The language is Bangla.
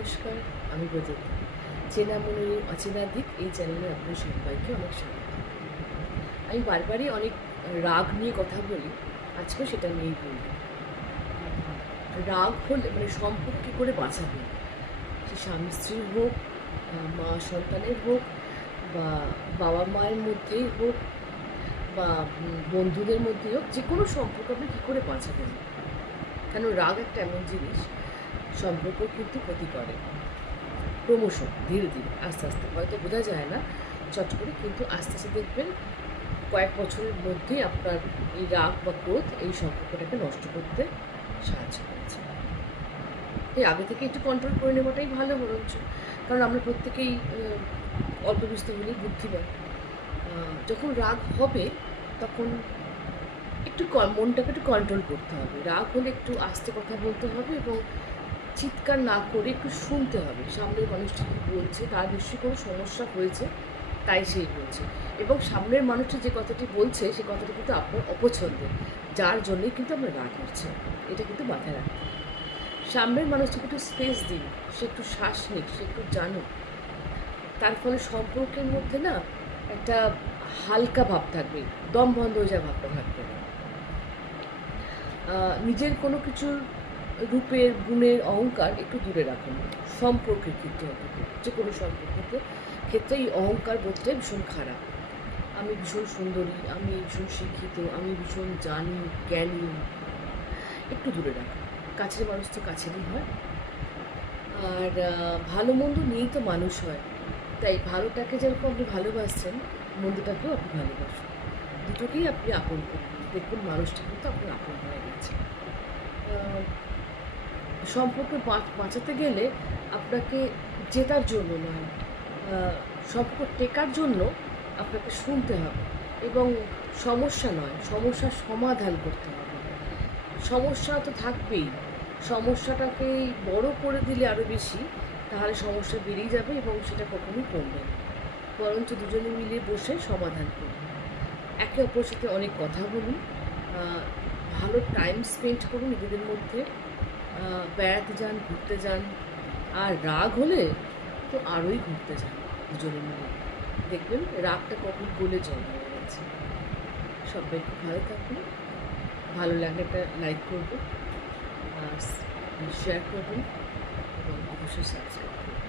নমস্কার, আমি ব্রজত। চেনা মনের অচেনা দিক এই চ্যানেলে আপনাদের সবাইকে অনেক স্বাগত। আমি বারবারই অনেক রাগ নিয়ে কথা বলি, আজকেও সেটা নিয়েই বলব। রাগ হলে সম্পর্ক কী করে বাঁচাবে, সে স্বামী স্ত্রীর হোক, মা সন্তানের হোক, বা বাবা মায়ের মধ্যেই হোক, বা বন্ধুদের মধ্যে হোক, যে কোনো সম্পর্ক আপনি কী করে বাঁচাবেন। কেন রাগ একটা এমন জিনিস, সম্পর্ক কিন্তু ক্ষতি করে ক্রমশ, ধীরে ধীরে, আস্তে আস্তে, হয়তো বোঝা যায় না চট করে, কিন্তু আস্তে আস্তে দেখবেন কয়েক বছরের মধ্যেই আপনার এই রাগ বা ক্রোধ এই সম্পর্কটাকে নষ্ট করতে সাহায্য করেছে। তাই আগে থেকে একটু কন্ট্রোল করে নেওয়াটাই ভালো বরঞ্চ, কারণ আমরা প্রত্যেকেই অল্প বিস্তর হলেই বুদ্ধিমান। যখন রাগ হবে তখন একটু মনটাকে একটু কন্ট্রোল করতে হবে। রাগ হলে একটু আস্তে কথা বলতে হবে এবং চিৎকার না করে একটু শুনতে হবে সামনের মানুষটি কী বলছে, তার নিশ্চয়ই কোনো সমস্যা হয়েছে তাই সেই বলছে, এবং সামনের মানুষটি যে কথাটি বলছে সে কথাটি কিন্তু আপনার অপছন্দের, যার জন্যই কিন্তু আপনার রাগ হচ্ছে। এটা কিন্তু মাথায় রাখতে হবে। সামনের মানুষটিকে একটু স্পেস দিন, সে একটু শ্বাস নিক, সে একটু জানুক। তার ফলে সম্পর্কের মধ্যে না একটা হালকা ভাব থাকবে, দম বন্ধ হয়ে যাওয়া ভাবটা থাকবে না। নিজের কোনো কিছুর রূপের গুণের অহংকার একটু দূরে রাখুন সম্পর্কের ক্ষেত্রে, অন্তত যে কোনো সম্পর্কের ক্ষেত্রে এই অহংকার বোধটাই ভীষণ খারাপ। আমি ভীষণ সুন্দরী, আমি ভীষণ শিক্ষিত, আমি ভীষণ জানি, জ্ঞানী, একটু দূরে রাখুন। কাছের মানুষ তো কাছেরই হয়। আর ভালো মন্দ নিয়েই তো মানুষ হয়, তাই ভালোটাকে যেরকম আপনি ভালোবাসছেন, মন্দটাকেও আপনি ভালোবাসুন, দুটোকেই আপনি আপন করুন। দেখুন মানুষটা কিন্তু আপনার আপন হয়ে গেছে। সম্পর্ক বাঁচাতে গেলে আপনাকে জেতার জন্য নয়, সম্পর্ক টেকার জন্য আপনাকে শুনতে হবে, এবং সমস্যা নয়, সমস্যার সমাধান করতে হবে। সমস্যা তো থাকবেই, সমস্যাটাকে বড় করে দিলে আরও বেশি, তাহলে সমস্যা বেড়েই যাবে এবং সেটা কখনোই কমবে না। বরঞ্চ দুজনে মিলে বসে সমাধান করুন, একে অপরের সাথে অনেক কথা বলুন, ভালো টাইম স্পেন্ড করুন নিজেদের মধ্যে, বেড়াতে যান, ঘুরতে যান, আর রাগ হলে তো আরোই ঘুরতে যান দুজনে মিলে। দেখবেন রাগটা কখন গলে জল হয়ে গেছে। সবাই খুব ভালো থাকুন, ভালো লাগলে একটা লাইক করবেন, শেয়ার করবেন এবং অবশ্যই সাবস্ক্রাইব করবেন।